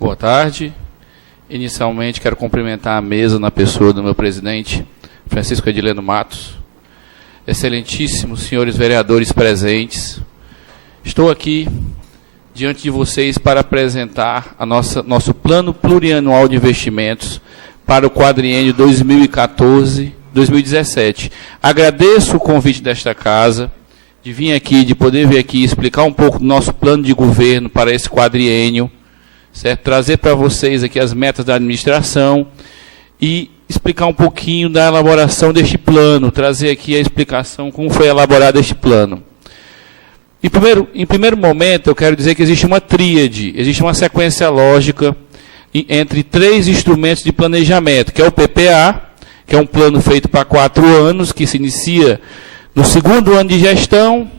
Boa tarde. Inicialmente, quero cumprimentar a mesa na pessoa do meu presidente, Francisco Edileno Matos. Excelentíssimos senhores vereadores presentes. Estou aqui diante de vocês para apresentar nosso plano plurianual de investimentos para o quadriênio 2014-2017. Agradeço o convite desta casa, de poder vir aqui explicar um pouco do nosso plano de governo para esse quadriênio, certo? Trazer para vocês aqui as metas da administração e explicar um pouquinho da elaboração deste plano, trazer aqui a explicação como foi elaborado este plano. Em primeiro momento, eu quero dizer que existe uma tríade, existe uma sequência lógica entre três instrumentos de planejamento, que é o PPA, que é um plano feito para 4 anos, que se inicia no 2º ano de gestão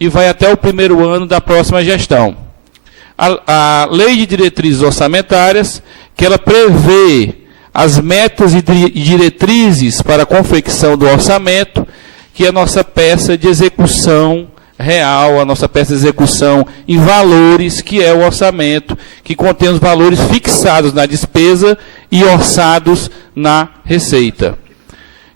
e vai até o 1º ano da próxima gestão. A Lei de Diretrizes Orçamentárias, que ela prevê as metas e diretrizes para a confecção do orçamento, que é a nossa peça de execução real, a nossa peça de execução em valores, que é o orçamento, que contém os valores fixados na despesa e orçados na receita.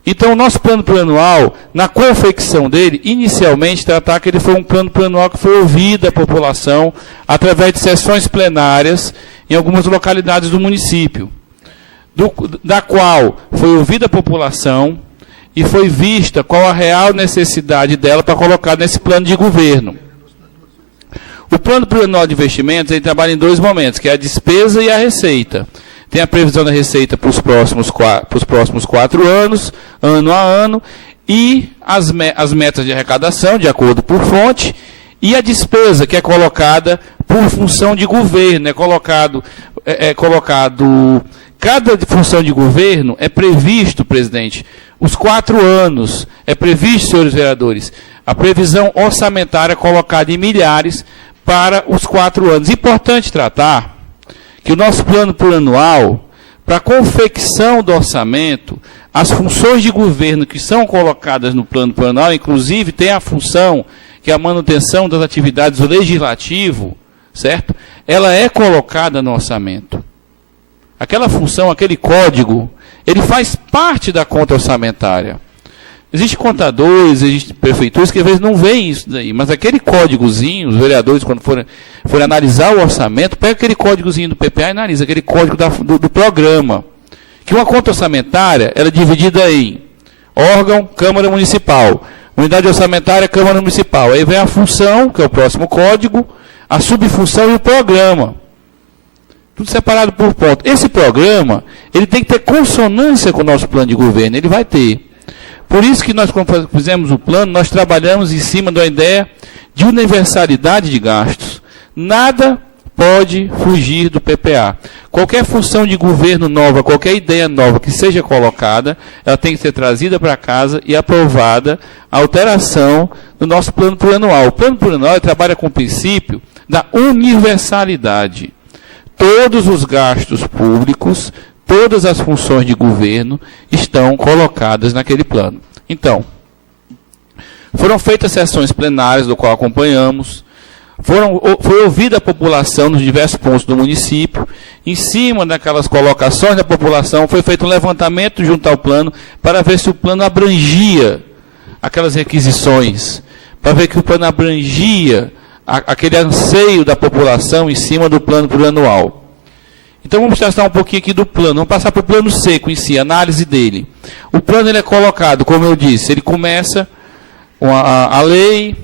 Então, o nosso plano plurianual, na confecção dele, inicialmente, tratar que ele foi um plano plurianual que foi ouvido a população através de sessões plenárias em algumas localidades do município, da qual foi ouvida a população e foi vista qual a real necessidade dela para colocar nesse plano de governo. O plano plurianual de investimentos, ele trabalha em 2 momentos, que é a despesa e a receita. Tem a previsão da receita para os próximos 4 anos, ano a ano, e as metas de arrecadação, de acordo por fonte, e a despesa, que é colocada por função de governo. Cada função de governo é previsto, presidente, os 4 anos, é previsto, senhores vereadores, a previsão orçamentária colocada em milhares para os 4 anos. Importante tratar que o nosso plano plurianual, para a confecção do orçamento, as funções de governo que são colocadas no plano plurianual, inclusive tem a função que é a manutenção das atividades do legislativo, certo? Ela é colocada no orçamento. Aquela função, aquele código, ele faz parte da conta orçamentária. Existem contadores, existem prefeituras que às vezes não veem isso daí, mas aquele códigozinho, os vereadores, quando forem analisar o orçamento, pega aquele códigozinho do PPA e analisa aquele código do programa. Que uma conta orçamentária, ela é dividida em órgão, Câmara Municipal, unidade orçamentária, Câmara Municipal. Aí vem a função, que é o próximo código, a subfunção e o programa. Tudo separado por ponto. Esse programa, ele tem que ter consonância com o nosso plano de governo, ele vai ter. Por isso que nós, quando fizemos o plano, nós trabalhamos em cima da ideia de universalidade de gastos. Nada pode fugir do PPA. Qualquer função de governo nova, qualquer ideia nova que seja colocada, ela tem que ser trazida para casa e aprovada a alteração do nosso plano plurianual. O plano plurianual trabalha com o princípio da universalidade. Todos os gastos públicos, todas as funções de governo estão colocadas naquele plano. Então, foram feitas sessões plenárias, do qual acompanhamos, foi ouvida a população nos diversos pontos do município, em cima daquelas colocações da população, foi feito um levantamento junto ao plano, para ver se o plano abrangia aquelas requisições, para ver que o plano abrangia aquele anseio da população em cima do plano plurianual. Então, vamos tratar um pouquinho aqui do plano. Vamos passar para o plano seco em si, análise dele. O plano ele é colocado, como eu disse, ele começa a lei,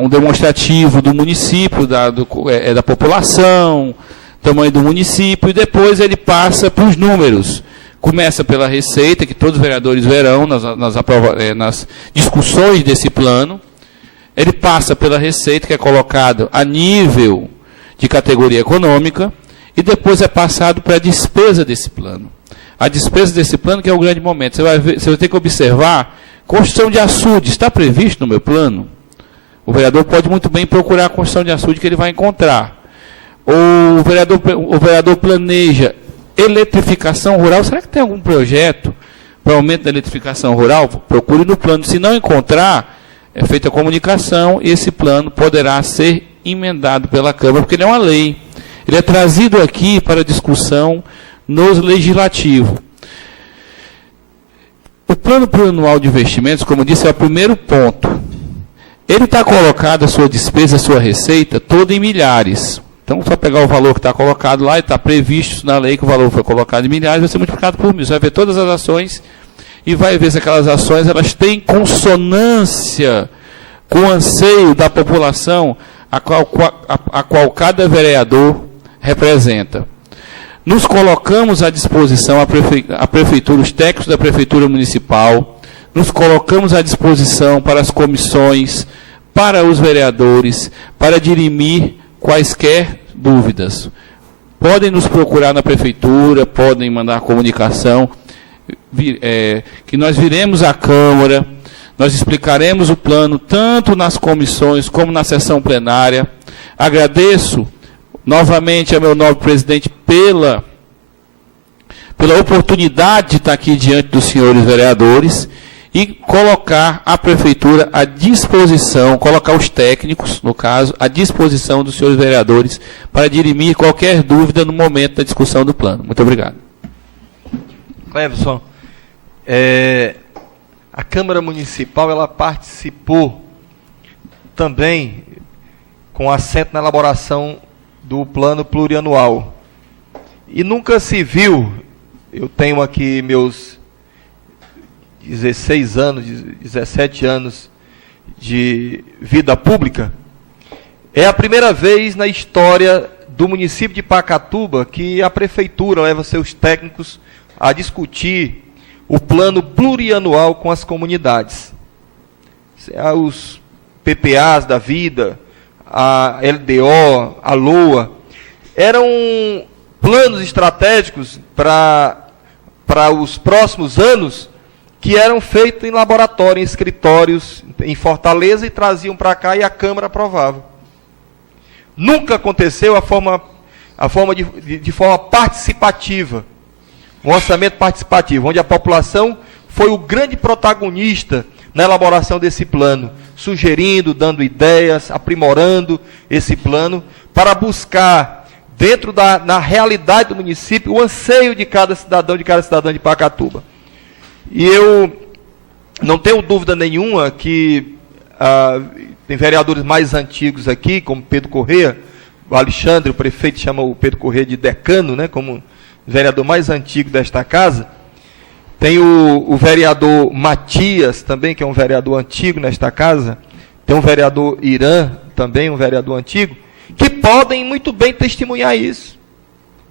um demonstrativo do município, da população, tamanho do município, e depois ele passa para os números. Começa pela receita, que todos os vereadores verão nas discussões desse plano. Ele passa pela receita, que é colocado a nível de categoria econômica, e depois é passado para a despesa desse plano. A despesa desse plano que é o grande momento. Você vai ter que observar, construção de açude, está previsto no meu plano? O vereador pode muito bem procurar a construção de açude que ele vai encontrar. O vereador planeja eletrificação rural. Será que tem algum projeto para aumento da eletrificação rural? Procure no plano. Se não encontrar, é feita a comunicação e esse plano poderá ser emendado pela Câmara, porque ele é uma lei. ele é trazido aqui para discussão no legislativo. O plano plurianual de investimentos, como disse, é o primeiro ponto. Ele está colocado, a sua despesa, a sua receita, toda em milhares. Então, só pegar o valor que está colocado lá, e está previsto na lei que o valor foi colocado em milhares, vai ser multiplicado por 1.000. Você vai ver todas as ações e vai ver se aquelas ações elas têm consonância com o anseio da população a qual cada vereador representa. Nos colocamos à disposição, a prefeitura, os técnicos da prefeitura municipal, nos colocamos à disposição para as comissões, para os vereadores, para dirimir quaisquer dúvidas. Podem nos procurar na prefeitura, podem mandar comunicação, que nós viremos à Câmara, nós explicaremos o plano, tanto nas comissões como na sessão plenária. Agradeço novamente ao meu nobre presidente pela oportunidade de estar aqui diante dos senhores vereadores e colocar a prefeitura à disposição, colocar os técnicos, no caso, à disposição dos senhores vereadores para dirimir qualquer dúvida no momento da discussão do plano. Muito obrigado. Cleverson, a Câmara Municipal ela participou também com assento na elaboração do plano plurianual. E nunca se viu, eu tenho aqui meus 16 anos, 17 anos de vida pública, é a primeira vez na história do município de Pacatuba que a prefeitura leva seus técnicos a discutir o plano plurianual com as comunidades. Os PPAs da vida, a LDO, a LOA, eram planos estratégicos para os próximos anos que eram feitos em laboratório, em escritórios, em Fortaleza, e traziam para cá e a Câmara aprovava. Nunca aconteceu de forma participativa, um orçamento participativo, onde a população foi o grande protagonista na elaboração desse plano, sugerindo, dando ideias, aprimorando esse plano, para buscar, dentro na realidade do município, o anseio de cada cidadão de Pacatuba. E eu não tenho dúvida nenhuma que tem vereadores mais antigos aqui, como Pedro Corrêa, o Alexandre, o prefeito, chama o Pedro Corrêa de decano, né, como vereador mais antigo desta casa. Tem o vereador Matias, também, que é um vereador antigo nesta casa. Tem um vereador Irã, também um vereador antigo, que podem muito bem testemunhar isso.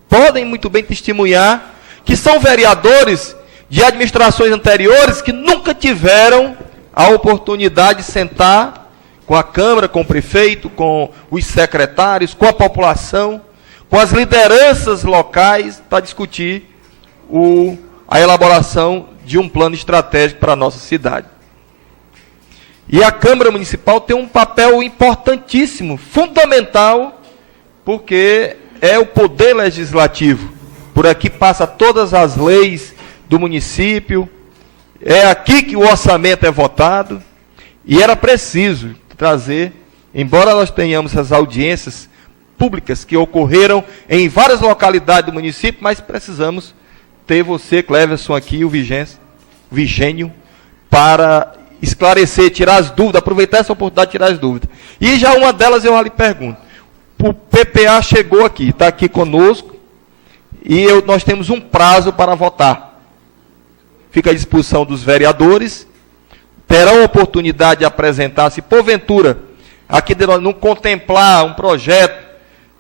Podem muito bem testemunhar que são vereadores de administrações anteriores que nunca tiveram a oportunidade de sentar com a Câmara, com o prefeito, com os secretários, com a população, com as lideranças locais, para discutir a elaboração de um plano estratégico para a nossa cidade. E a Câmara Municipal tem um papel importantíssimo, fundamental, porque é o poder legislativo. Por aqui passa todas as leis do município, é aqui que o orçamento é votado, e era preciso trazer, embora nós tenhamos as audiências públicas que ocorreram em várias localidades do município, mas precisamos ter você, Cleverson, aqui, o Vigênio, para esclarecer, tirar as dúvidas, aproveitar essa oportunidade de tirar as dúvidas. E já uma delas eu lhe pergunto, o PPA chegou aqui, está aqui conosco, e nós temos um prazo para votar. Fica à disposição dos vereadores, terão oportunidade de apresentar, se porventura, aqui de nós não contemplar um projeto,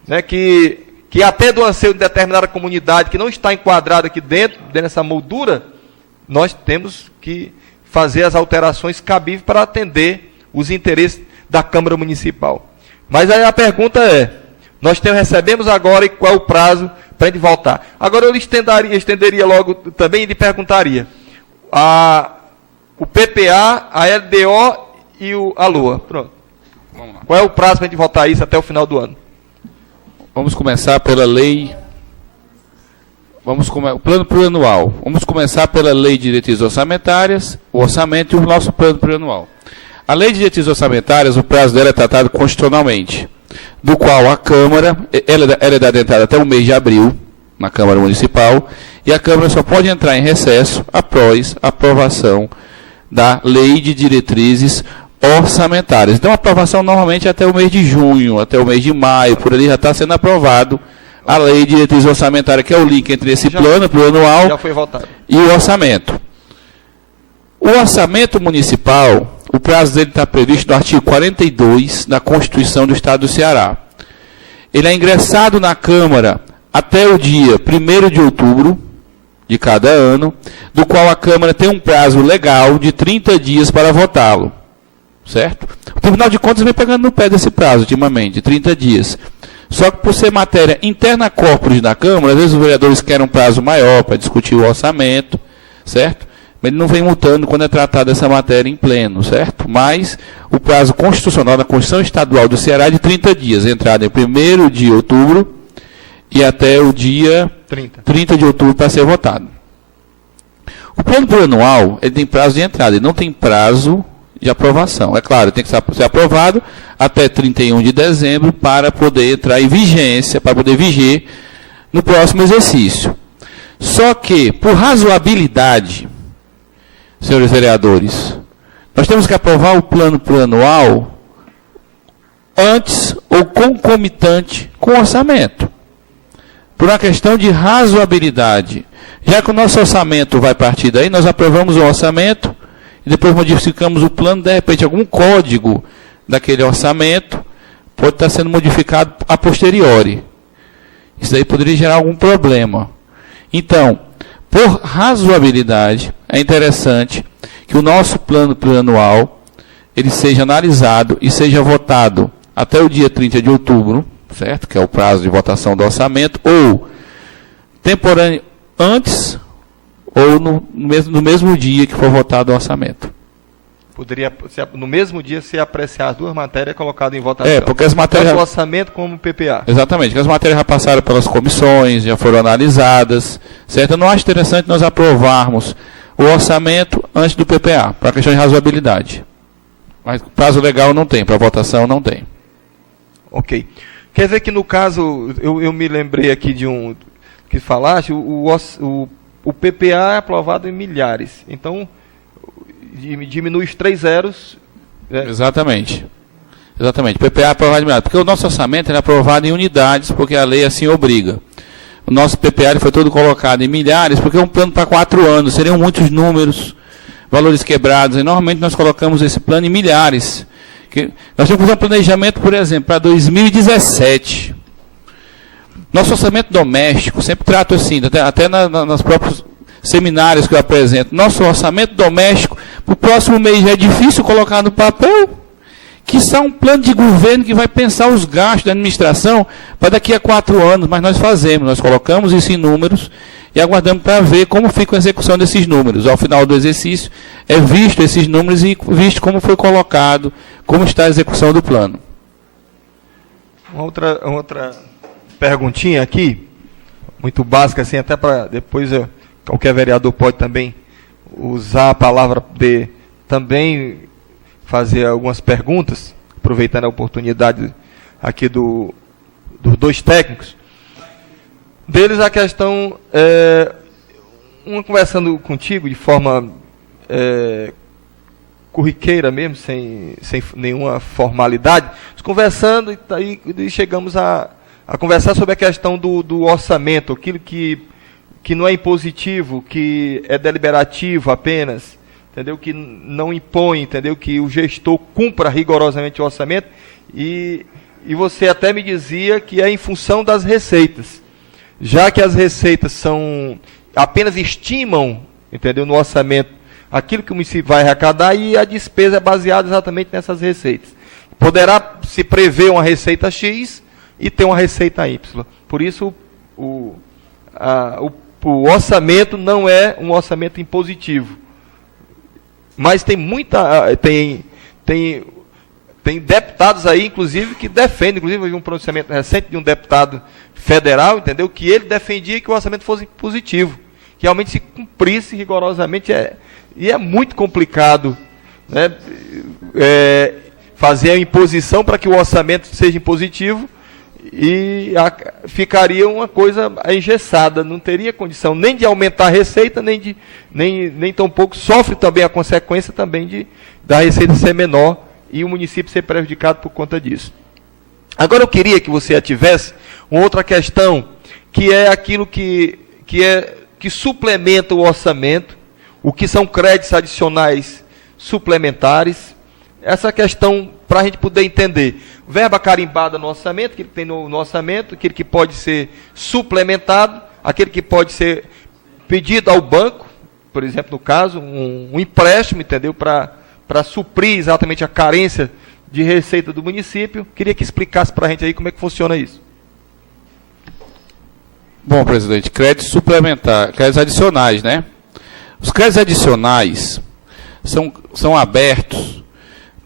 né, que atenda o anseio de determinada comunidade, que não está enquadrado aqui dentro dessa moldura, nós temos que fazer as alterações cabíveis para atender os interesses da Câmara Municipal. Mas aí a pergunta é, nós recebemos agora e qual é o prazo para a gente voltar? Agora eu estenderia logo também e lhe perguntaria, o PPA, a LDO e a LOA. Pronto. Vamos lá. Qual é o prazo para a gente votar isso até o final do ano? Vamos começar pela lei. O plano plurianual. Vamos começar pela lei de diretrizes orçamentárias, o orçamento e o nosso plano plurianual. A lei de diretrizes orçamentárias, o prazo dela é tratado constitucionalmente. do qual a Câmara, ela é dada entrada até o mês de abril, na Câmara Municipal, e a Câmara só pode entrar em recesso após a aprovação da Lei de Diretrizes Orçamentárias. Então, a aprovação normalmente é até o mês de junho, até o mês de maio, por ali já está sendo aprovado a Lei de Diretrizes Orçamentárias, que é o link entre esse plano anual já foi votado, e o orçamento. O orçamento municipal, o prazo dele está previsto no artigo 42 da Constituição do Estado do Ceará. Ele é ingressado na Câmara até o dia 1º de outubro de cada ano, do qual a Câmara tem um prazo legal de 30 dias para votá-lo. Certo? O Tribunal de Contas vem pegando no pé desse prazo, ultimamente, de 30 dias. Só que por ser matéria interna corporis da Câmara, às vezes os vereadores querem um prazo maior para discutir o orçamento, certo? Mas ele não vem multando quando é tratada essa matéria em pleno, certo? Mas o prazo constitucional da Constituição Estadual do Ceará é de 30 dias, entrada em 1º de outubro e até o dia 30 de outubro para ser votado. O plano plurianual, ele tem prazo de entrada, ele não tem prazo de aprovação. É claro, tem que ser aprovado até 31 de dezembro para poder entrar em vigência, para poder viger no próximo exercício. Só que, por razoabilidade, senhores vereadores, nós temos que aprovar o plano plurianual antes ou concomitante com o orçamento. Por uma questão de razoabilidade. Já que o nosso orçamento vai partir daí, nós aprovamos o orçamento e depois modificamos o plano, de repente algum código daquele orçamento pode estar sendo modificado a posteriori. Isso aí poderia gerar algum problema. Então, por razoabilidade, é interessante que o nosso plano plurianual ele seja analisado e seja votado até o dia 30 de outubro, certo? Que é o prazo de votação do orçamento, ou temporâneo antes ou no mesmo dia que for votado o orçamento. Poderia, no mesmo dia, se apreciar as duas matérias colocadas em votação. Porque as matérias... Tanto o orçamento como o PPA. Exatamente, porque as matérias já passaram pelas comissões, já foram analisadas, certo? Eu não acho interessante nós aprovarmos o orçamento antes do PPA, para questão de razoabilidade. Mas prazo legal não tem, para votação não tem. Ok. Quer dizer que no caso, eu me lembrei aqui de um que falaste, o PPA é aprovado em milhares. Então, diminui os 3 zeros. Exatamente. Exatamente. PPA é aprovado em milhares. Porque o nosso orçamento é aprovado em unidades, porque a lei assim obriga. O nosso PPA foi todo colocado em milhares, porque é um plano para 4 anos. Seriam muitos números, valores quebrados. E normalmente nós colocamos esse plano em milhares. Nós temos que fazer um planejamento, por exemplo, para 2017. Nosso orçamento doméstico, sempre trato assim, até nas próprios seminários que eu apresento. Nosso orçamento doméstico, para o próximo mês já é difícil colocar no papel, que são um plano de governo que vai pensar os gastos da administração para daqui a 4 anos, mas nós fazemos, nós colocamos isso em números e aguardamos para ver como fica a execução desses números. Ao final do exercício, é visto esses números e visto como foi colocado, como está a execução do plano. Uma outra perguntinha aqui, muito básica, assim, até para depois qualquer vereador pode também usar a palavra de também fazer algumas perguntas, aproveitando a oportunidade aqui dos 2 técnicos. Deles a questão, conversando contigo de forma corriqueira mesmo, sem nenhuma formalidade, conversando e chegamos a conversar sobre a questão do orçamento, aquilo que não é impositivo, que é deliberativo apenas, entendeu? Que não impõe, entendeu? Que o gestor cumpra rigorosamente o orçamento, e você até me dizia que é em função das receitas, já que as receitas apenas estimam, entendeu? No orçamento, aquilo que o município vai arrecadar, e a despesa é baseada exatamente nessas receitas. Poderá se prever uma receita X e ter uma receita Y. Por isso, o orçamento não é um orçamento impositivo. Mas tem tem deputados aí, inclusive, que defendem, inclusive, houve um pronunciamento recente de um deputado federal, entendeu? Que ele defendia que o orçamento fosse positivo, que realmente se cumprisse rigorosamente, e é muito complicado, né? fazer a imposição para que o orçamento seja impositivo e ficaria uma coisa engessada, não teria condição nem de aumentar a receita, nem tampouco sofre também a consequência também da receita ser menor e o município ser prejudicado por conta disso. Agora eu queria que você tivesse uma outra questão, que é aquilo que suplementa o orçamento, o que são créditos adicionais suplementares. Essa questão, para a gente poder entender, verba carimbada no orçamento, aquele que tem no orçamento, aquele que pode ser suplementado, aquele que pode ser pedido ao banco, por exemplo, no caso, um empréstimo, entendeu? Para suprir exatamente a carência de receita do município. Queria que explicasse para a gente aí como é que funciona isso. Bom, presidente, créditos suplementares, créditos adicionais, né? Os créditos adicionais são abertos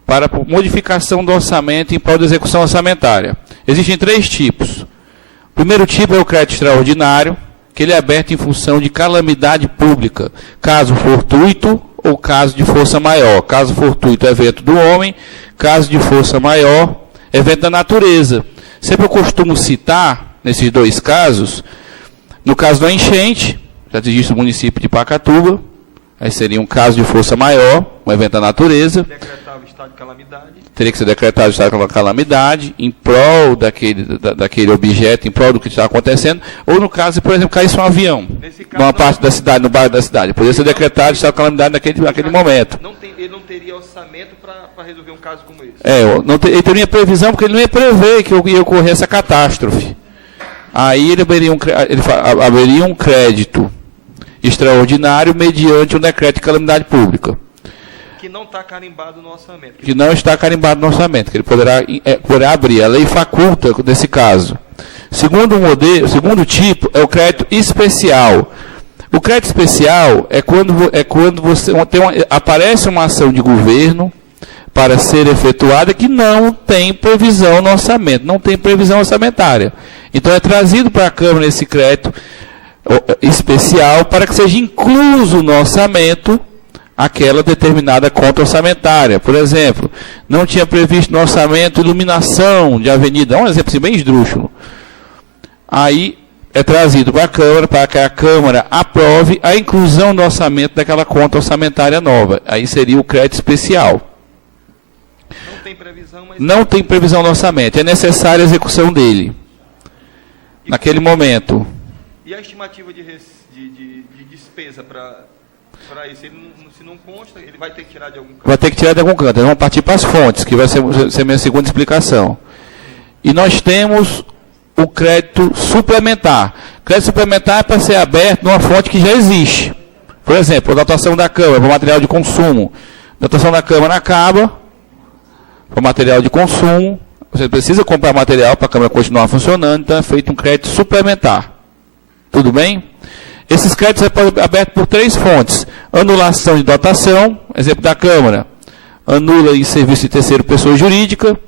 para modificação do orçamento em prol da execução orçamentária. Existem 3 tipos. O primeiro tipo é o crédito extraordinário, que ele é aberto em função de calamidade pública, caso fortuito ou caso de força maior. Caso fortuito, evento do homem, caso de força maior, evento da natureza. Sempre eu costumo citar, nesses 2 casos, no caso da enchente, já existe o município de Pacatuba, aí seria um caso de força maior, um evento da natureza. Decretar o estado de calamidade. Teria que ser decretado o estado de calamidade em prol daquele objeto, em prol do que está acontecendo, ou no caso, por exemplo, caísse um avião numa parte da cidade, no bairro da cidade. Poderia ser decretado o estado de calamidade naquele momento. Ele não teria orçamento para resolver um caso como esse. Ele teria previsão, porque ele não ia prever que ia ocorrer essa catástrofe. Aí ele haveria um crédito extraordinário mediante um decreto de calamidade pública. Que não está carimbado no orçamento. Que não está carimbado no orçamento, que ele poderá abrir. A lei faculta nesse caso. Segundo tipo é o crédito especial. O crédito especial é quando aparece uma ação de governo para ser efetuada que não tem previsão no orçamento, não tem previsão orçamentária. Então é trazido para a Câmara esse crédito especial para que seja incluso no orçamento aquela determinada conta orçamentária. Por exemplo, não tinha previsto no orçamento iluminação de avenida, um exemplo assim, bem esdrúxulo. Aí é trazido para a Câmara, para que a Câmara aprove a inclusão no orçamento daquela conta orçamentária nova. Aí seria o crédito especial. Não tem previsão no orçamento, é necessária a execução dele, naquele momento. E a estimativa de despesa para isso? Se não consta, ele vai ter que tirar de algum canto? Vai ter que tirar de algum canto. Vamos partir para as fontes, que vai ser a minha segunda explicação. E nós temos o crédito suplementar. O crédito suplementar é para ser aberto numa fonte que já existe. Por exemplo, a dotação da Câmara para material de consumo. A dotação da Câmara acaba para material de consumo. Você precisa comprar material para a Câmara continuar funcionando, então é feito um crédito suplementar. Tudo bem? Esses créditos são abertos por 3 fontes. Anulação de dotação, exemplo da Câmara. Anula em serviço de terceiro pessoa jurídica,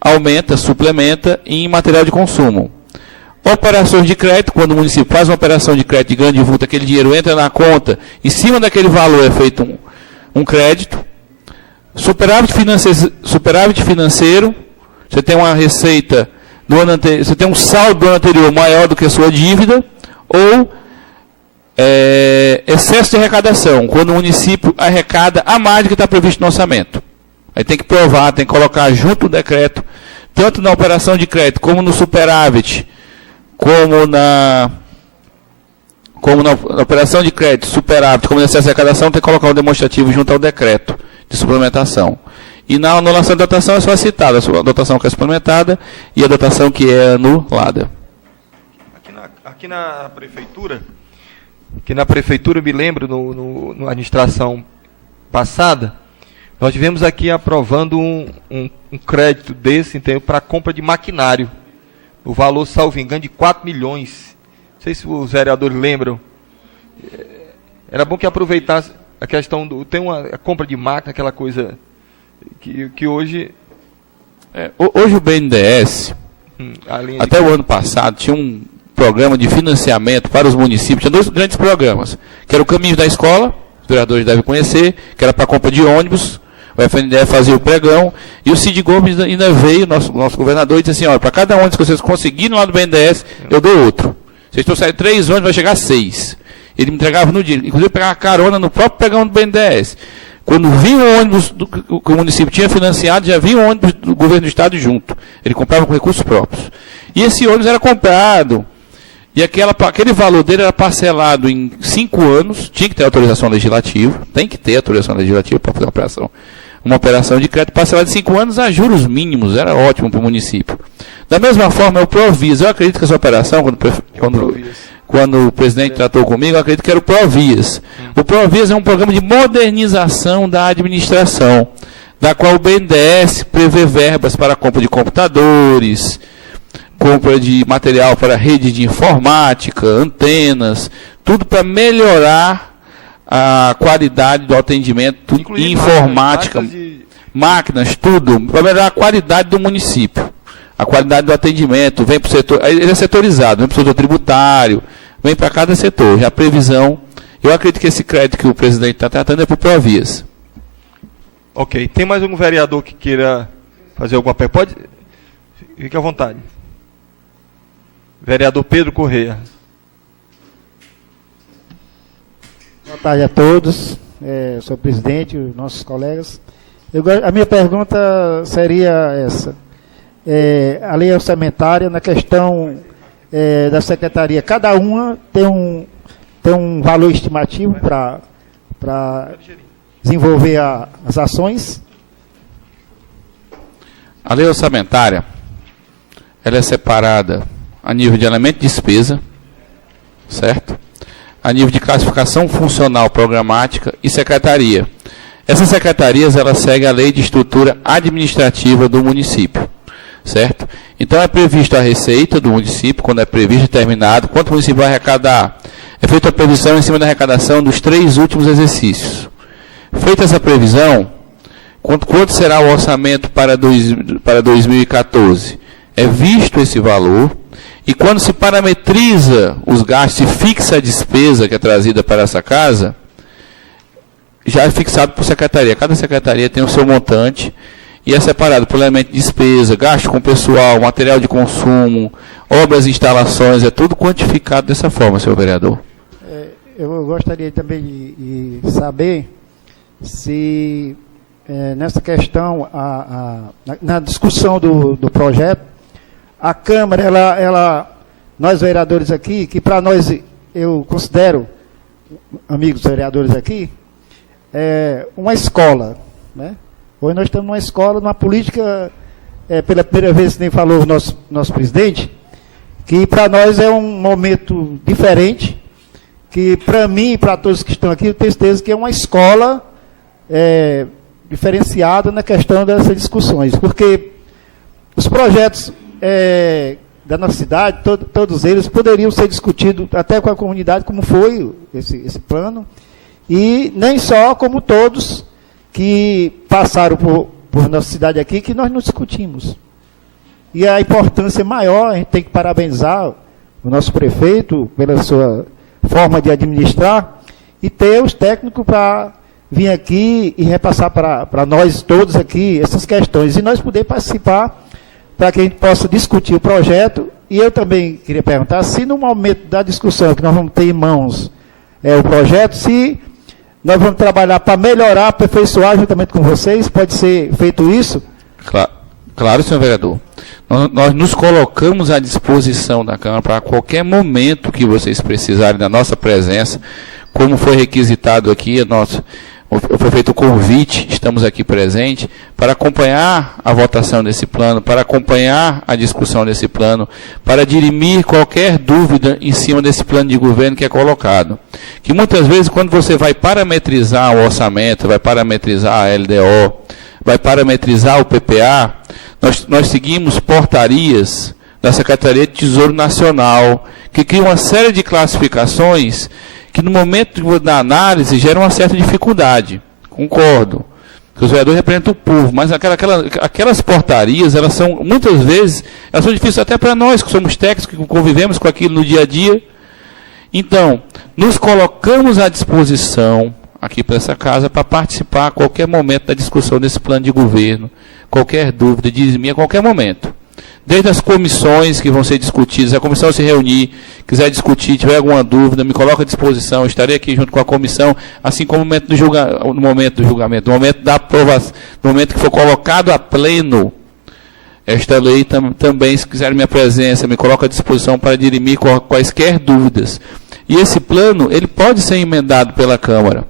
aumenta, suplementa em material de consumo. Operações de crédito, quando o município faz uma operação de crédito de grande vulto, aquele dinheiro entra na conta, em cima daquele valor é feito um crédito. Superávit financeiro, você tem uma receita do ano anterior, você tem um saldo do ano anterior maior do que a sua dívida, ou excesso de arrecadação, quando o município arrecada a mais do que está previsto no orçamento. Aí tem que provar, tem que colocar junto o decreto, tanto na operação de crédito, como no superávit, como na operação de crédito, superávit, como no excesso de arrecadação, tem que colocar um demonstrativo junto ao decreto de suplementação. E na anulação de dotação é só citada a dotação que é suplementada e a dotação que é anulada. Aqui na prefeitura, eu me lembro, na administração passada, nós tivemos aqui aprovando um crédito desse para a compra de maquinário, o valor, salvo engano, de 4 milhões. Não sei se os vereadores lembram. Era bom que aproveitasse a questão tem a compra de máquina, aquela coisa que hoje... Hoje o BNDES, até o ano passado, tinha um programa de financiamento para os municípios, tinha 2 grandes programas, que era o Caminho da Escola, os vereadores devem conhecer, que era para a compra de ônibus O FNDE fazia o pregão, e o Cid Gomes ainda veio, nosso governador, e disse assim, olha, para cada ônibus que vocês conseguirem lá do BNDES, eu dou outro. Vocês trouxerem 3 ônibus, vai chegar 6. Ele me entregava no dia, inclusive pegava carona no próprio pregão do BNDES. Quando vinha o ônibus que o município tinha financiado, já vinha o ônibus do governo do estado junto. Ele comprava com recursos próprios. E esse ônibus era comprado, e aquele valor dele era parcelado em 5 anos, tinha que ter autorização legislativa, tem que ter autorização legislativa para fazer uma operação de crédito parcelado de 5 anos a juros mínimos, era ótimo para o município. Da mesma forma, é o Provias. Eu acredito que essa operação, quando o presidente tratou comigo, eu acredito que era o Provias. O Provias é um programa de modernização da administração, da qual o BNDES prevê verbas para a compra de computadores, compra de material para rede de informática, antenas, tudo para melhorar a qualidade do atendimento, informática, máquinas, tudo, para melhorar a qualidade do município. A qualidade do atendimento, vem para o setor, ele é setorizado, vem para o setor tributário, vem para cada setor. Já a previsão, eu acredito que esse crédito que o presidente está tratando é para o Provias. Ok. Tem mais algum vereador que queira fazer alguma pergunta? Pode? Fique à vontade. Vereador Pedro Correia. Boa tarde a todos, senhor presidente, nossos colegas. A minha pergunta seria essa. A lei orçamentária, na questão da secretaria, cada uma tem um valor estimativo para desenvolver as ações? A lei orçamentária, ela é separada a nível de elemento de despesa, certo? A nível de classificação funcional programática e secretaria. Essas secretarias, elas seguem a lei de estrutura administrativa do município, certo? Então, é previsto a receita do município, quando é previsto, determinado, quanto o município vai arrecadar. É feita a previsão em cima da arrecadação dos 3 últimos exercícios. Feita essa previsão, quanto será o orçamento para 2014? É visto esse valor, e quando se parametriza os gastos e fixa a despesa que é trazida para essa casa, já é fixado por secretaria. Cada secretaria tem o seu montante e é separado por elemento de despesa, gasto com pessoal, material de consumo, obras e instalações, é tudo quantificado dessa forma, senhor vereador. Eu gostaria também de saber se nessa questão, na discussão do projeto, a Câmara, nós vereadores aqui, que para nós, eu considero, amigos vereadores aqui, uma escola, né? Hoje nós estamos numa escola, numa política, pela primeira vez, nem falou o nosso presidente, que para nós é um momento diferente, que para mim e para todos que estão aqui, eu tenho certeza que é uma escola diferenciada na questão dessas discussões, porque os projetos da nossa cidade, todos eles poderiam ser discutidos até com a comunidade, como foi esse plano, e nem só como todos que passaram por nossa cidade aqui, que nós não discutimos. E a importância maior, a gente tem que parabenizar o nosso prefeito pela sua forma de administrar e ter os técnicos para vir aqui e repassar para nós todos aqui essas questões, e nós poder participar para que a gente possa discutir o projeto. E eu também queria perguntar se no momento da discussão que nós vamos ter em mãos o projeto, se nós vamos trabalhar para melhorar, aperfeiçoar juntamente com vocês, pode ser feito isso? Claro, senhor vereador. Nós nos colocamos à disposição da Câmara para qualquer momento que vocês precisarem da nossa presença, como foi requisitado aqui, foi feito o convite, estamos aqui presentes, para acompanhar a votação desse plano, para acompanhar a discussão desse plano, para dirimir qualquer dúvida em cima desse plano de governo que é colocado. Que muitas vezes, quando você vai parametrizar o orçamento, vai parametrizar a LDO, vai parametrizar o PPA, nós seguimos portarias da Secretaria de Tesouro Nacional, que cria uma série de classificações que no momento da análise gera uma certa dificuldade. Concordo. Que os vereadores representam o povo, mas aquelas portarias, elas são, muitas vezes, elas são difíceis até para nós, que somos técnicos, que convivemos com aquilo no dia a dia. Então, nos colocamos à disposição, aqui para essa casa para participar a qualquer momento da discussão desse plano de governo, qualquer dúvida, diz-me a qualquer momento. Desde as comissões que vão ser discutidas, a comissão se reunir, quiser discutir, tiver alguma dúvida, me coloca à disposição, eu estarei aqui junto com a comissão, assim como no momento do julgamento, no momento da aprovação, no momento que for colocado a pleno esta lei, também, se quiser minha presença, me coloca à disposição para dirimir quaisquer dúvidas. E esse plano, ele pode ser emendado pela Câmara.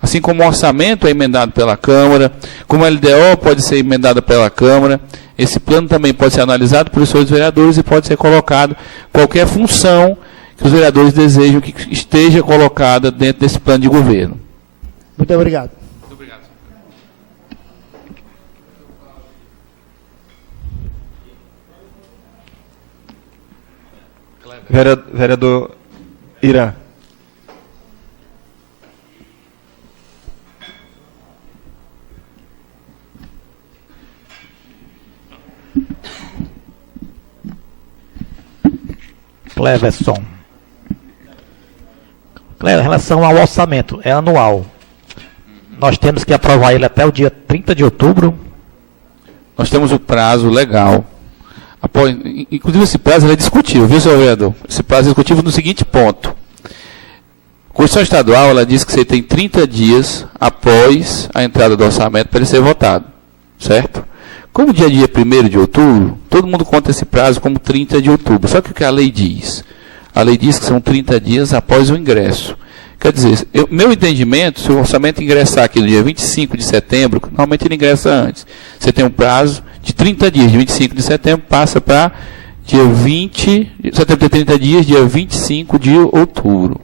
Assim como o orçamento é emendado pela Câmara, como a LDO pode ser emendada pela Câmara, esse plano também pode ser analisado por seus vereadores e pode ser colocado qualquer função que os vereadores desejam que esteja colocada dentro desse plano de governo. Muito obrigado. Muito obrigado. Vereador Irã. Cleverson. Cleverson, em relação ao orçamento, é anual. Nós temos que aprovar ele até o dia 30 de outubro. Nós temos o prazo legal. Inclusive, esse prazo é discutível, viu, senhor vereador? Esse prazo é discutível no seguinte ponto. A Constituição Estadual, ela diz que você tem 30 dias após a entrada do orçamento para ele ser votado, certo? Como dia 1º de outubro, todo mundo conta esse prazo como 30 de outubro. Só que o que a lei diz? A lei diz que são 30 dias após o ingresso. Quer dizer, meu entendimento, se o orçamento ingressar aqui no dia 25 de setembro, normalmente ele ingressa antes. Você tem um prazo de 30 dias, de 25 de setembro, passa para dia 20, setembro tem 30 dias, dia 25 de outubro.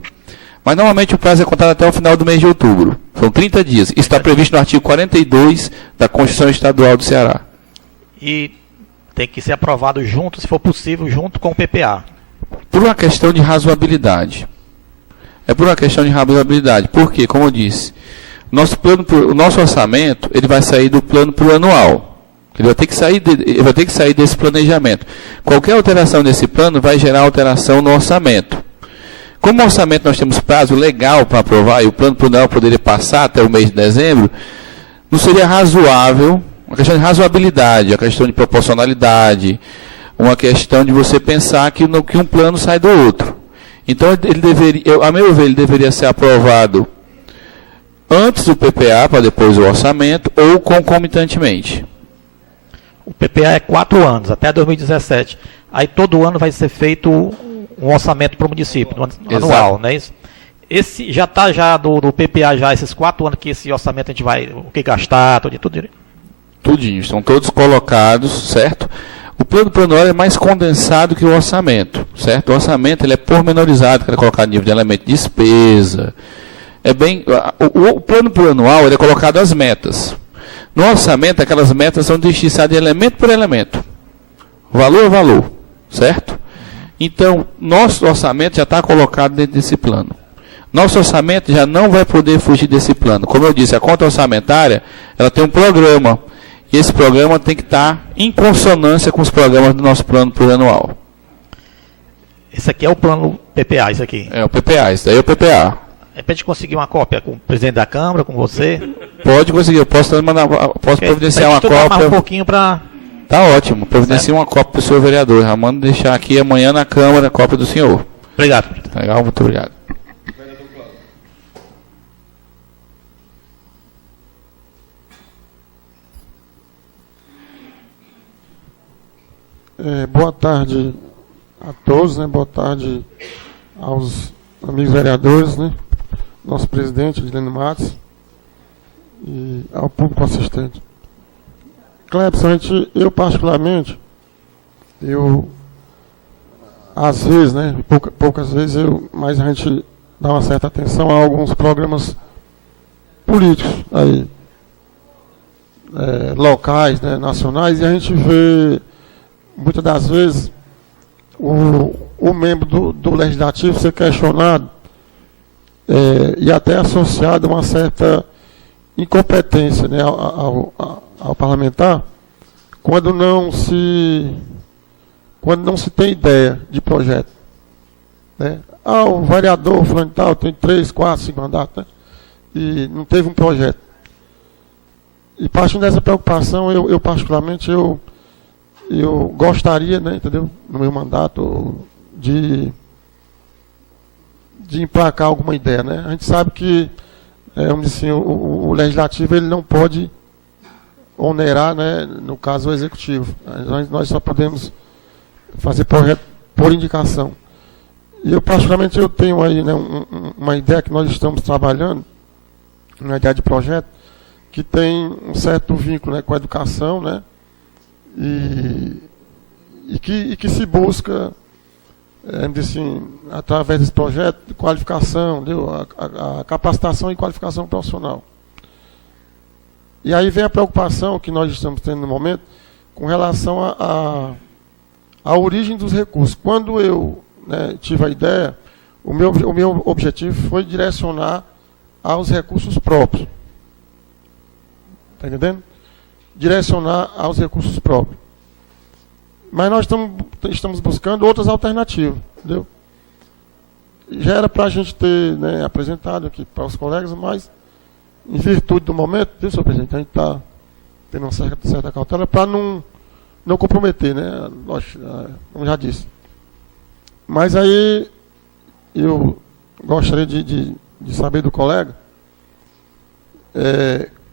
Mas normalmente o prazo é contado até o final do mês de outubro. São 30 dias. Isso está previsto no artigo 42 da Constituição Estadual do Ceará. E tem que ser aprovado junto, se for possível, junto com o PPA. Por uma questão de razoabilidade. É por uma questão de razoabilidade. Por quê? Como eu disse, o nosso orçamento ele vai sair do plano plurianual. Ele vai ter que sair desse planejamento. Qualquer alteração desse plano vai gerar alteração no orçamento. Como no orçamento nós temos prazo legal para aprovar e o plano plurianual poderia passar até o mês de dezembro, não seria razoável, uma questão de razoabilidade, uma questão de proporcionalidade, uma questão de você pensar que um plano sai do outro. Então, a meu ver, ele deveria ser aprovado antes do PPA, para depois o orçamento, ou concomitantemente. O PPA é 4 anos, até 2017. Aí todo ano vai ser feito um orçamento para o município, anual, não é isso? Esse já está do PPA, já esses 4 anos que esse orçamento a gente vai, o que gastar, tudo. Tudinho, estão todos colocados, certo? O plano plurianual é mais condensado que o orçamento, certo? O orçamento ele é pormenorizado, que é colocado em nível de elemento de despesa. O plano plurianual ele é colocado as metas. No orçamento, aquelas metas são distinçadas de elemento por elemento. Valor a valor, certo? Então, nosso orçamento já está colocado dentro desse plano. Nosso orçamento já não vai poder fugir desse plano. Como eu disse, a conta orçamentária, ela tem um programa. E esse programa tem que estar em consonância com os programas do nosso plano plurianual. Esse aqui é o plano PPA, isso aqui. É o PPA, isso daí é o PPA. É para a gente conseguir uma cópia com o presidente da Câmara, com você? Pode conseguir, eu posso providenciar uma cópia. Mais um pouquinho para... Tá ótimo, providencie uma cópia para o senhor vereador. Já mando deixar aqui amanhã na Câmara a cópia do senhor. Obrigado. Legal, muito obrigado. Boa tarde a todos, né? Boa tarde aos amigos vereadores, né? Nosso presidente, Guilherme Matos, e ao público assistente. Clebson, eu particularmente, às vezes, né? Poucas vezes, mas a gente dá uma certa atenção a alguns programas políticos aí, locais, né? Nacionais, e a gente vê muitas das vezes o membro do legislativo ser questionado e até associado a uma certa incompetência, né, ao parlamentar, quando não se tem ideia de projeto, né? O vereador fulano tal tem 3, 4, 5 mandatos, né? e não teve um projeto. E partindo dessa preocupação, eu particularmente, eu gostaria, né, entendeu, no meu mandato, de emplacar alguma ideia, né? A gente sabe que, vamos dizer assim, o legislativo ele não pode onerar, né, no caso o executivo. Nós só podemos fazer projeto por indicação. E eu particularmente eu tenho aí, né, uma ideia que nós estamos trabalhando, uma ideia de projeto que tem um certo vínculo, né, com a educação, né, e que se busca, assim, através desse projeto, de qualificação, a capacitação e qualificação profissional. E aí vem a preocupação que nós estamos tendo no momento com relação à origem dos recursos. Quando eu, né, tive a ideia, o meu objetivo foi direcionar aos recursos próprios. Está entendendo? Direcionar aos recursos próprios. Mas nós estamos buscando outras alternativas, entendeu? Já era para a gente ter, né, apresentado aqui para os colegas, mas em virtude do momento, viu, senhor presidente, a gente está tendo uma certa cautela para não comprometer, né? Como já disse. Mas aí eu gostaria de saber do colega,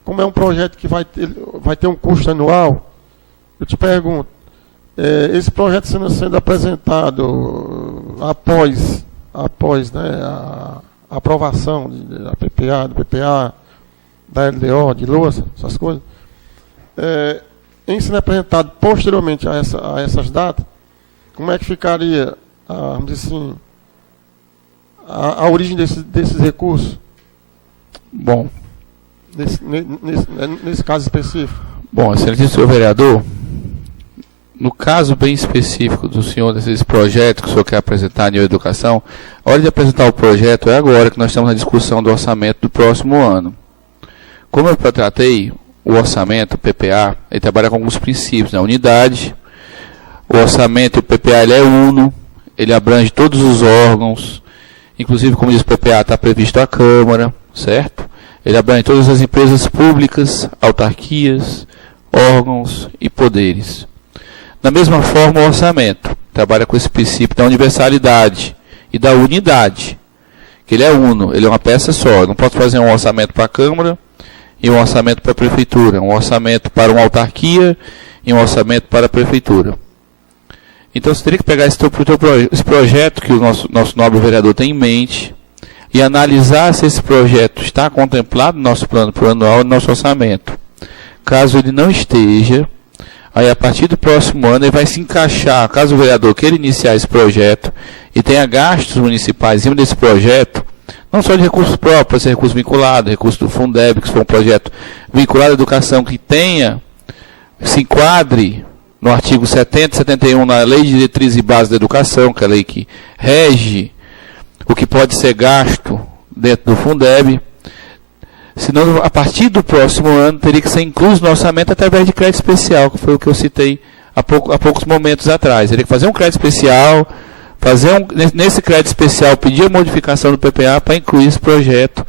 como é um projeto que vai ter um custo anual, eu te pergunto, esse projeto sendo apresentado após, né, a aprovação da PPA, do PPA, da LDO, de louça, essas coisas, em sendo apresentado posteriormente a essas datas, como é que ficaria, vamos dizer assim, a origem desses recursos? Bom. Nesse caso específico. Bom, excelentíssimo senhor vereador, no caso bem específico do senhor, desses projetos que o senhor quer apresentar em educação, a hora de apresentar o projeto é agora que nós estamos na discussão do orçamento do próximo ano. Como eu tratei, o orçamento, o PPA, ele trabalha com alguns princípios, né? Unidade, o orçamento, o PPA, ele é uno, ele abrange todos os órgãos, inclusive, como diz o PPA, está previsto a Câmara, certo? Ele abrange todas as empresas públicas, autarquias, órgãos e poderes. Da mesma forma, o orçamento trabalha com esse princípio da universalidade e da unidade, que ele é uno, ele é uma peça só. Eu não posso fazer um orçamento para a Câmara e um orçamento para a Prefeitura, um orçamento para uma autarquia e um orçamento para a Prefeitura. Então, você teria que pegar esse projeto que o nosso nobre vereador tem em mente e analisar se esse projeto está contemplado no nosso plano plurianual e no nosso orçamento. Caso ele não esteja, aí a partir do próximo ano ele vai se encaixar, caso o vereador queira iniciar esse projeto e tenha gastos municipais em cima desse projeto, não só de recursos próprios, pode ser recurso vinculado, recurso do Fundeb, que for um projeto vinculado à educação que se enquadre no artigo 70 e 71 na Lei de Diretrizes e Bases da Educação, que é a lei que rege o que pode ser gasto dentro do Fundeb. Senão, a partir do próximo ano, teria que ser incluso no orçamento através de crédito especial, que foi o que eu citei há poucos momentos atrás. Teria que fazer um crédito especial, nesse crédito especial, pedir a modificação do PPA para incluir esse projeto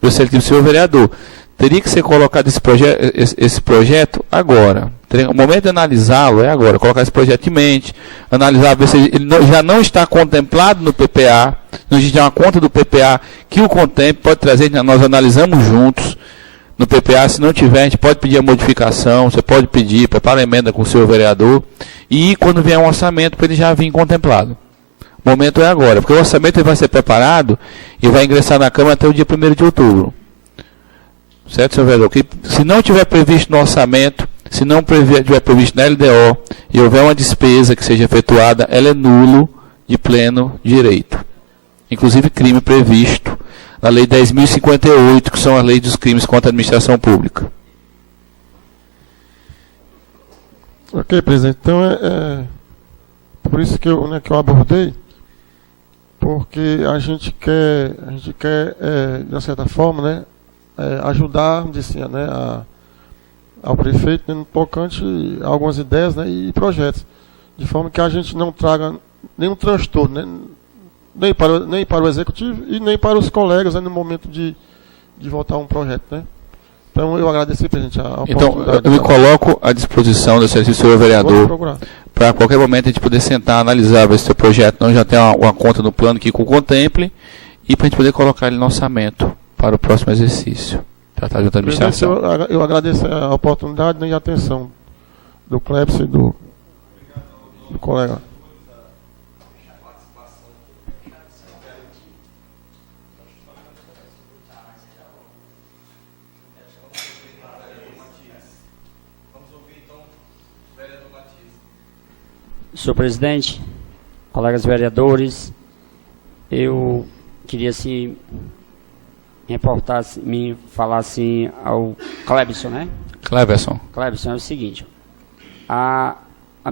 do excelentíssimo senhor vereador. Teria que ser colocado esse projeto agora. O momento de analisá-lo é agora. Colocar esse projeto em mente, analisar, ver se ele já não está contemplado no PPA. Não existe uma conta do PPA que o contemple, pode trazer, nós analisamos juntos no PPA. Se não tiver, a gente pode pedir a modificação, você pode pedir, prepara a emenda com o senhor vereador, e quando vier um orçamento, para ele já vir contemplado. O momento é agora, porque o orçamento ele vai ser preparado e vai ingressar na Câmara até o dia 1º de outubro. Certo, senhor vereador? Que, se não tiver previsto no orçamento, se não tiver previsto na LDO, e houver uma despesa que seja efetuada, ela é nulo de pleno direito. Inclusive crime previsto na Lei 10.058, que são as leis dos crimes contra a administração pública. Ok, presidente. Então, por isso que eu abordei, porque a gente quer de uma certa forma, né, ajudar, assim, né, ao prefeito, né, no tocante a algumas ideias, né, e projetos, de forma que a gente não traga nenhum transtorno, né, nem para o executivo e nem para os colegas, né, no momento de de votar um projeto, né? Então eu agradeci, presidente, a Então, oportunidade. eu me coloco à disposição do senhor Vou vereador, procurar. para a qualquer momento a gente poder sentar, analisar, ver se o seu projeto não já tem uma conta no plano que o contemple, e para a gente poder colocar ele no orçamento para o próximo exercício. Tratar junto à Presidente, administração. eu agradeço a oportunidade, né, e a atenção do Clebson e do colega. Senhor presidente, colegas vereadores, eu queria assim reportar, me falar assim ao Clebson, né? Cleverson. Clebson, é o seguinte, a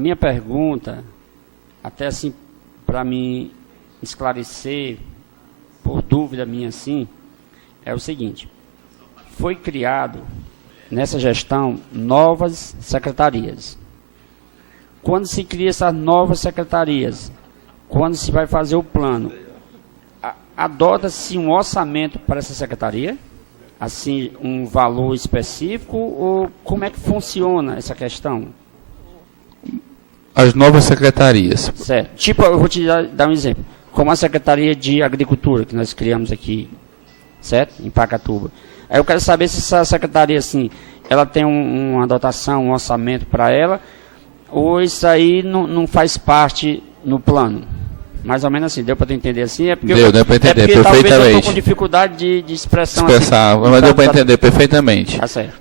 minha pergunta, até assim, para me esclarecer, por dúvida minha assim, é o seguinte, foi criado nessa gestão novas secretarias. Quando se cria essas novas secretarias, quando se vai fazer o plano, adota-se um orçamento para essa secretaria? Assim, um valor específico? Ou como é que funciona essa questão? As novas secretarias. Certo. Tipo, eu vou te dar um exemplo. Como a Secretaria de Agricultura, que nós criamos aqui, certo? Em Pacatuba. Aí eu quero saber se essa secretaria, assim, ela tem uma dotação, um orçamento para ela, ou isso aí não faz parte no plano? Mais ou menos assim, deu para entender assim? É porque Deu para entender, talvez eu perfeitamente. estou com dificuldade de expressão. Expressar, assim, mas deu para entender perfeitamente. Tá certo.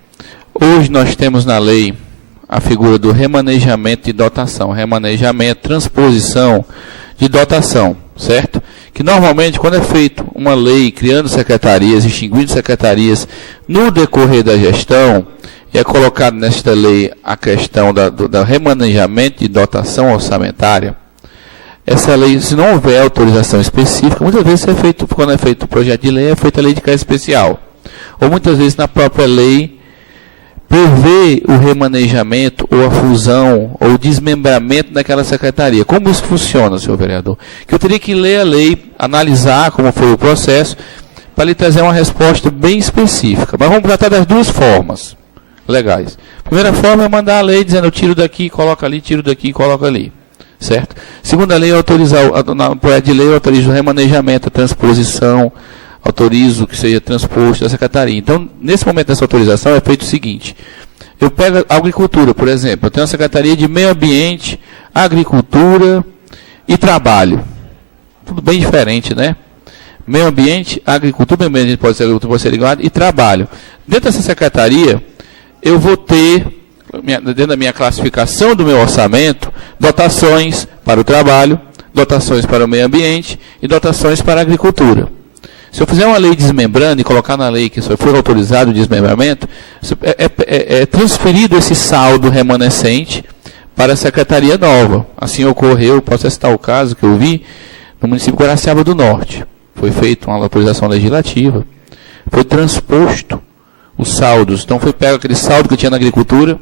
Hoje nós temos na lei a figura do remanejamento de dotação. Remanejamento, transposição de dotação, certo? Que normalmente, quando é feito uma lei criando secretarias, extinguindo secretarias no decorrer da gestão, e é colocado nesta lei a questão do remanejamento de dotação orçamentária, essa lei, se não houver autorização específica, muitas vezes é feito, quando é feito o projeto de lei, é feita a lei de crédito especial. Ou muitas vezes na própria lei prevê o remanejamento, ou a fusão, ou o desmembramento daquela secretaria. Como isso funciona, senhor vereador? Que eu teria que ler a lei, analisar como foi o processo, para lhe trazer uma resposta bem específica. Mas vamos tratar das duas formas legais. A primeira forma é mandar a lei dizendo, eu tiro daqui, coloca ali, tiro daqui, coloca ali. Certo? Segunda lei é autorizar, na projeto de lei eu autorizo o remanejamento, a transposição, autorizo que seja transposto da secretaria. Então, nesse momento dessa autorização é feito o seguinte, eu pego a agricultura, por exemplo, eu tenho a Secretaria de Meio Ambiente, Agricultura e Trabalho. Tudo bem diferente, né? Meio Ambiente, Agricultura, meio ambiente pode ser agricultura, pode ser ligado, e Trabalho. Dentro dessa secretaria, eu vou ter, dentro da minha classificação do meu orçamento, dotações para o trabalho, dotações para o meio ambiente e dotações para a agricultura. Se eu fizer uma lei desmembrando e colocar na lei que só for autorizado o desmembramento, é transferido esse saldo remanescente para a secretaria nova. Assim ocorreu, posso citar o caso que eu vi no município de Guaraciaba do Norte. Foi feita uma autorização legislativa, foi transposto os saldos. Então foi pego aquele saldo que tinha na agricultura,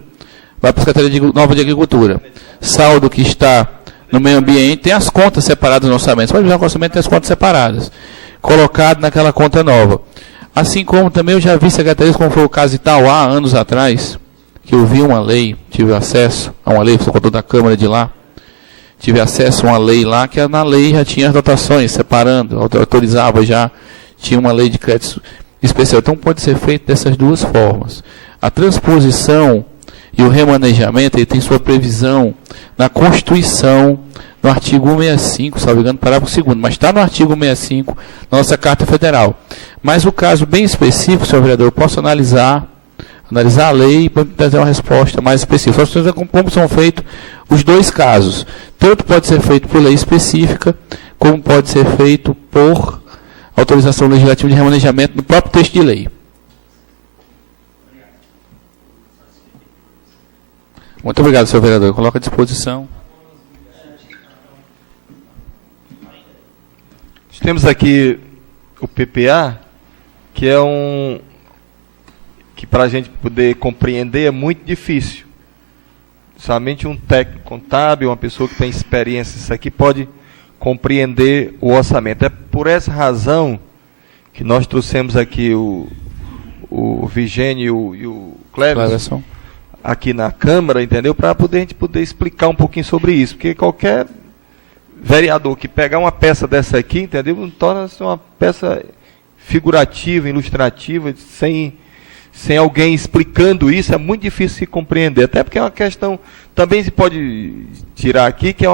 vai para a Secretaria Nova de Agricultura. Saldo que está no meio ambiente, tem as contas separadas no orçamento. Você pode usar o orçamento, tem as contas separadas. Colocado naquela conta nova. Assim como também eu já vi secretarias, como foi o caso de Itauá, anos atrás, que eu vi uma lei, tive acesso a uma lei, sou condutor da Câmara de lá, tive acesso a uma lei lá, que na lei já tinha as dotações, separando, autorizava já, tinha uma lei de crédito especial. Então pode ser feito dessas duas formas. A transposição e o remanejamento, ele tem sua previsão na Constituição, no artigo 165, salvo engano, parágrafo 2º, mas está no artigo 165 da nossa Carta Federal. Mas o caso bem específico, senhor vereador, eu posso analisar a lei e trazer uma resposta mais específica. Só precisa como são feitos os dois casos. Tanto pode ser feito por lei específica, como pode ser feito por autorização legislativa de remanejamento no próprio texto de lei. Muito obrigado, senhor vereador. Eu coloco à disposição. Temos aqui o PPA, que é que para a gente poder compreender é muito difícil. Somente um técnico contábil, uma pessoa que tem experiência nisso aqui, pode compreender o orçamento. É por essa razão que nós trouxemos aqui o o Vigênio e o Cleverson Cleverson. aqui na Câmara, entendeu? Para a gente poder explicar um pouquinho sobre isso, porque qualquer vereador que pegar uma peça dessa aqui, entendeu? Torna-se uma peça figurativa, ilustrativa, sem alguém explicando isso, é muito difícil se compreender. Até porque é uma questão, também se pode tirar aqui, que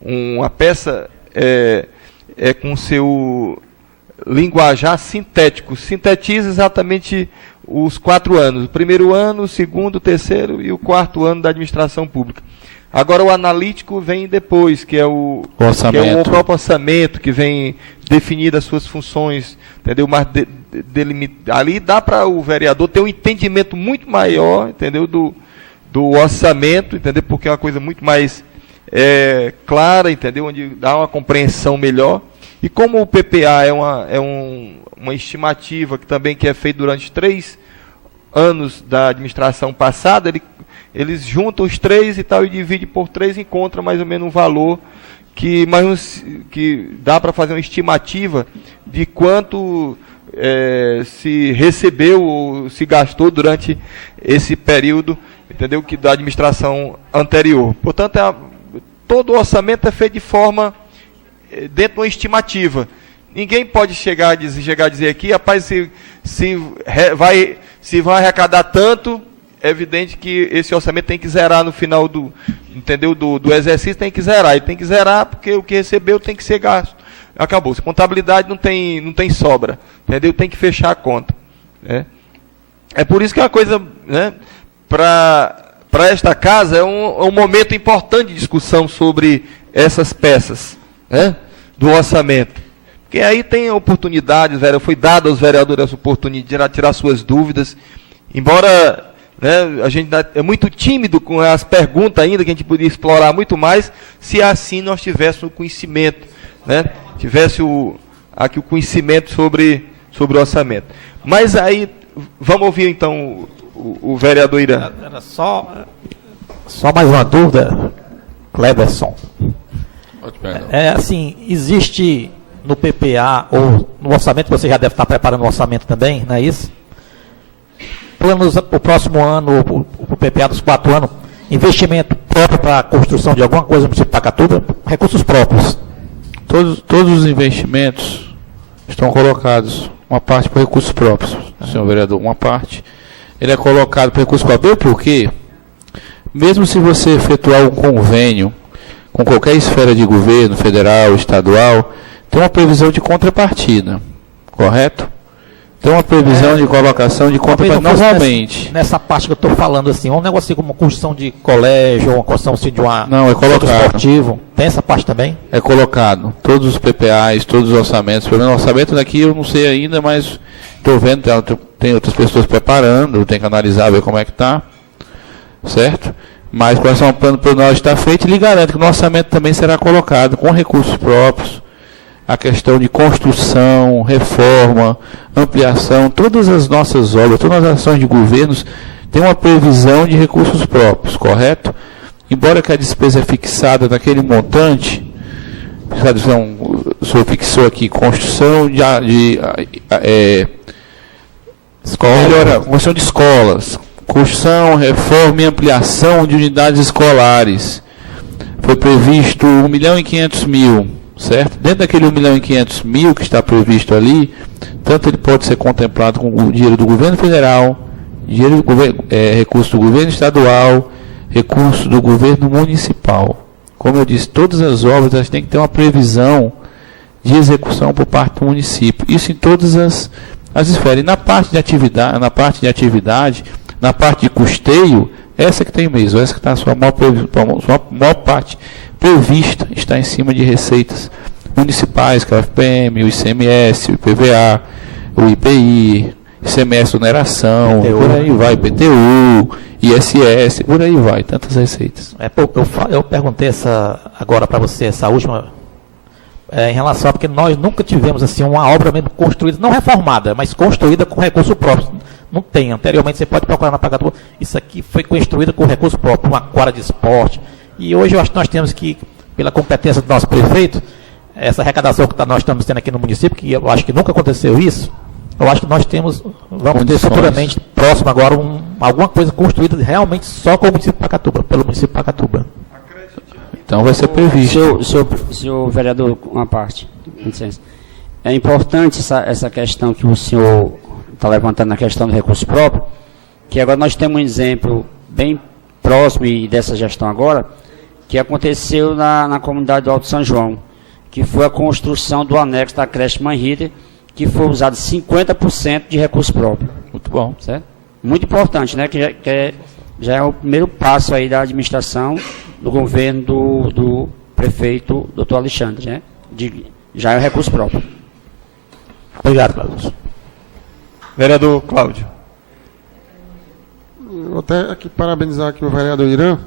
uma peça com seu linguajar sintético. Sintetiza exatamente os 4 anos. O primeiro ano, o segundo, o terceiro e o 4º ano da administração pública. Agora o analítico vem depois, que é o próprio orçamento, que vem definir as suas funções, entendeu? Mas ali dá para o vereador ter um entendimento muito maior, entendeu? Do orçamento, entendeu? Porque é uma coisa muito mais clara, entendeu? Onde dá uma compreensão melhor. E como o PPA é uma estimativa que também é feita durante 3 anos da administração passada, eles juntam os 3 e tal e dividem por 3 e encontram mais ou menos um valor que dá para fazer uma estimativa de quanto se recebeu ou se gastou durante esse período, entendeu? Que da administração anterior. Portanto, todo o orçamento é feito de forma dentro de uma estimativa. Ninguém pode chegar a dizer aqui, rapaz, se vai arrecadar tanto, é evidente que esse orçamento tem que zerar no final do exercício, tem que zerar. E tem que zerar porque o que recebeu tem que ser gasto. Acabou. Se contabilidade não tem sobra, entendeu? Tem que fechar a conta. Né? É por isso que é uma coisa, né, para esta casa, é um momento importante de discussão sobre essas peças, né, do orçamento. Porque aí tem oportunidades, foi dada aos vereadores essa oportunidade de tirar suas dúvidas, embora, né, a gente é muito tímido com as perguntas ainda, que a gente poderia explorar muito mais, se assim nós tivéssemos o conhecimento, né, tivesse aqui o conhecimento sobre o orçamento. Mas aí, vamos ouvir então o vereador Irã. Era só mais uma dúvida, Cleverson. Assim, existe no PPA, ou no orçamento, você já deve estar preparando o orçamento também, não é isso? Planos para o próximo ano, o PPA dos 4 anos, investimento próprio para a construção de alguma coisa no município de Pacatuba, recursos próprios. Todos os investimentos estão colocados, uma parte para recursos próprios, senhor vereador, uma parte. Ele é colocado para recursos próprios, porque mesmo se você efetuar um convênio com qualquer esfera de governo, federal, estadual, tem uma previsão de contrapartida, correto? Tem uma previsão de colocação de contrapartida, normalmente. Nessa parte que eu estou falando, assim, um negócio assim como uma construção de colégio, uma construção assim, de uma não, é colocado. Centro esportivo, tem essa parte também? É colocado, todos os PPAs, todos os orçamentos, pelo menos o orçamento daqui eu não sei ainda, mas estou vendo, tem outras pessoas preparando, tem que analisar, ver como é que está, certo? Mas com relação ao plano plurianual está feito, ele garante que no orçamento também será colocado com recursos próprios, a questão de construção, reforma, ampliação, todas as nossas obras, todas as ações de governos têm uma previsão de recursos próprios, correto? Embora que a despesa é fixada naquele montante, o senhor fixou aqui, construção construção de escolas, construção, reforma e ampliação de unidades escolares. Foi previsto 1.500.000, certo? Dentro daquele 1.500.000 que está previsto ali, tanto ele pode ser contemplado com o dinheiro do governo federal, recurso do governo estadual, recurso do governo municipal. Como eu disse, todas as obras elas têm que ter uma previsão de execução por parte do município. Isso em todas as esferas. E na parte de atividade, na parte de custeio, essa que tem mesmo, essa que está a sua maior parte prevista, está em cima de receitas municipais, que é o FPM, o ICMS, o IPVA, o IPI, ICMS oneração, por aí vai, IPTU, ISS, por aí vai, tantas receitas. Eu perguntei agora para você, essa última, em relação a, porque nós nunca tivemos assim uma obra mesmo construída, não reformada, mas construída com recurso próprio. Não tem. Anteriormente, você pode procurar na Pacatuba, isso aqui foi construída com recurso próprio, uma quadra de esporte. E hoje eu acho que nós temos que, pela competência do nosso prefeito, essa arrecadação que nós estamos tendo aqui no município, que eu acho que nunca aconteceu isso, Eu acho que nós vamos ter Condições. futuramente, próximo agora, alguma coisa construída realmente só com o município de Pacatuba, pelo município de Pacatuba. Então vai ser previsto. Senhor vereador, uma parte, com licença. É importante essa questão que o senhor está levantando, na questão do recurso próprio, que agora nós temos um exemplo bem próximo e dessa gestão agora, que aconteceu na comunidade do Alto São João, que foi a construção do anexo da creche Mãe Rita, que foi usado 50% de recurso próprio. Muito bom. Certo? Muito importante, né? Que já é o primeiro passo aí da administração do governo do prefeito Dr. Alexandre, né? Já é o recurso próprio. Obrigado, Cláudio. Vereador Cláudio. Eu vou até aqui parabenizar aqui o vereador Irã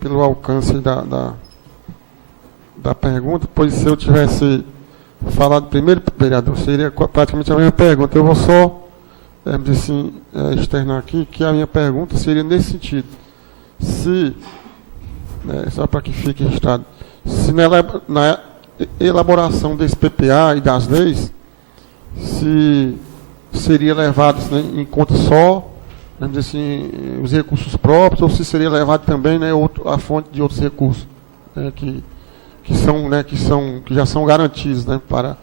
pelo alcance da pergunta, pois se eu tivesse falado primeiro, vereador, seria praticamente a mesma pergunta. Eu vou só externar aqui que a minha pergunta seria nesse sentido. Se, só para que fique registrado, se na elaboração desse PPA e das leis, se seria levado em conta só, os recursos próprios, ou se seria levado também a fonte de outros recursos que já são garantidos para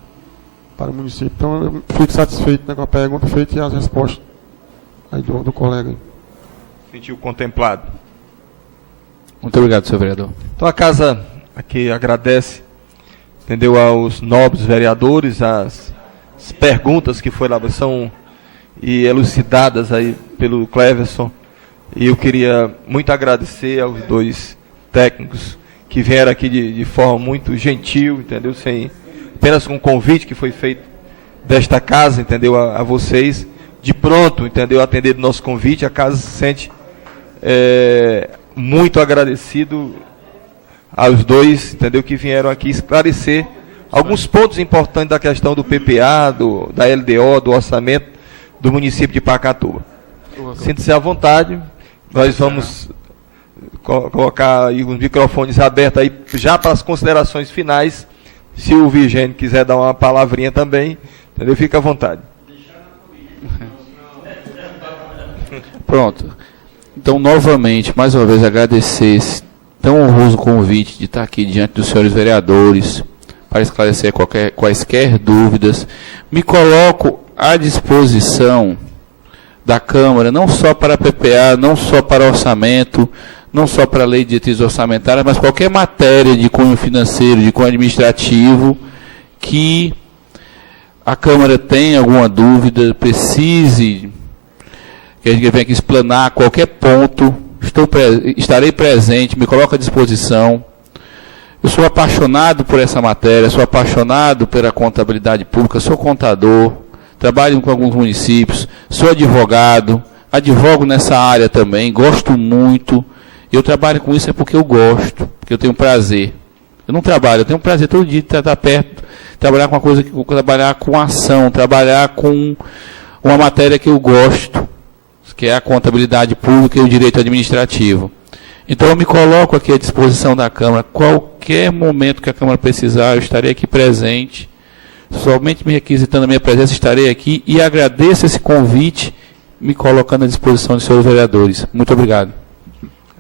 o município. Então, eu fico satisfeito com a pergunta feita e as respostas aí do colega. Aí. Sentiu contemplado. Muito obrigado, senhor vereador. Então, a casa aqui agradece, entendeu, aos nobres vereadores, as perguntas que são elucidadas aí pelo Cleverson. E eu queria muito agradecer aos dois técnicos que vieram aqui de forma muito gentil, entendeu? Apenas com um convite que foi feito desta casa, entendeu? A vocês, de pronto, entendeu? Atender do nosso convite, a casa se sente muito agradecido aos dois, entendeu? Que vieram aqui esclarecer alguns pontos importantes da questão do PPA, da LDO, do orçamento do município de Pacatuba. Sinta-se à vontade, nós vamos colocar aí os microfones abertos aí já para as considerações finais. Se o Vigênio quiser dar uma palavrinha também, entendeu? Fica à vontade. Pronto. Então, novamente, mais uma vez, agradecer esse tão honroso convite de estar aqui diante dos senhores vereadores para esclarecer quaisquer dúvidas. Me coloco à disposição da Câmara, não só para a PPA, não só para orçamento, não só para a lei de diretrizes orçamentárias, mas qualquer matéria de cunho financeiro, de cunho administrativo, que a Câmara tenha alguma dúvida, precise, que a gente venha aqui explanar qualquer ponto, estarei presente, me coloco à disposição. Eu sou apaixonado por essa matéria, sou apaixonado pela contabilidade pública, sou contador, trabalho com alguns municípios, sou advogado, advogo nessa área também, gosto muito. Eu trabalho com isso porque eu gosto, porque eu tenho prazer. Eu não trabalho, eu tenho prazer todo dia de estar perto, trabalhar com uma coisa, trabalhar com ação, trabalhar com uma matéria que eu gosto, que é a contabilidade pública e o direito administrativo. Então eu me coloco aqui à disposição da Câmara. Qualquer momento que a Câmara precisar, eu estarei aqui presente. Somente me requisitando a minha presença, estarei aqui e agradeço esse convite, me colocando à disposição dos senhores vereadores. Muito obrigado.